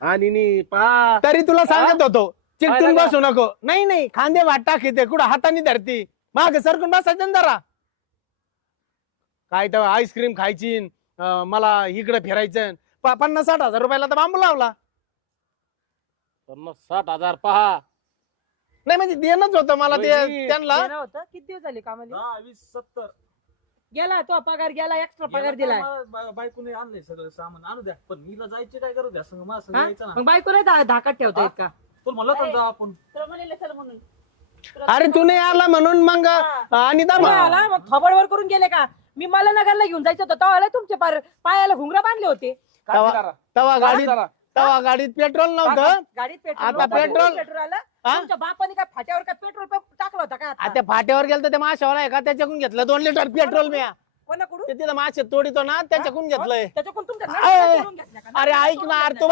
आणि पहा तरी तुला सांगत होतो चिकटून पाहिलं का? बसू नको. नाही खांदे वाट टाकीते कुठं हाताने धरती माग सरकून बसायचं ना जरा. काय तर आईस्क्रीम खायची मला इकडे फिरायचं 50-60 हजार रुपयाला तर बांबू लावला. 50-60 हजार पहा. नाही म्हणजे देणंच होतं मला ते वहिनी, त्यांना. देणं होतं. किती दिवस झाले कामाला 10-20-70 गेला तो पगार गेला एक्स्ट्रा पगार दिलाय. बायकोने आणलंय सगळं सामान आणू द्या पण मीला जायचे काय करू द्या संग मला संग हा? यायचं ना. मग बायको नाही धाकात ठेवता येत का? पण म्हणलं तर जा आपण. तुला म्हणले चल म्हणून अरे तू नाही आला म्हणून मग अनिता तुम्ही आला मग थोबडवर करून गेले का? मी मला नगरला घेऊन जायचं होतं तेव्हा आले तुमचे पायाला घुंगरा बांधले होते. काळजी करा. तवा गाडीत पेट्रोल नव्हतं. गाडीत पेट्रोल आता नव्हतं. पेट्रोल- पेट्रोल आलं. हा? तुमच्या बापाने काय फाट्यावर काय पेट्रोल टाकलं होतं का आता? आता फाट्यावर गेलं तर ते माशावर आहे का त्याच्याकडून घेतलं 2 लिटर पेट्रोल मी. कोणाकडून? ते तिथं मासे तोडीतो ना त्याच्याकडून घेतलंय. त्याच्याकडून तुमच्या अय, घेतल्या का? अरे ऐक ना अरे तू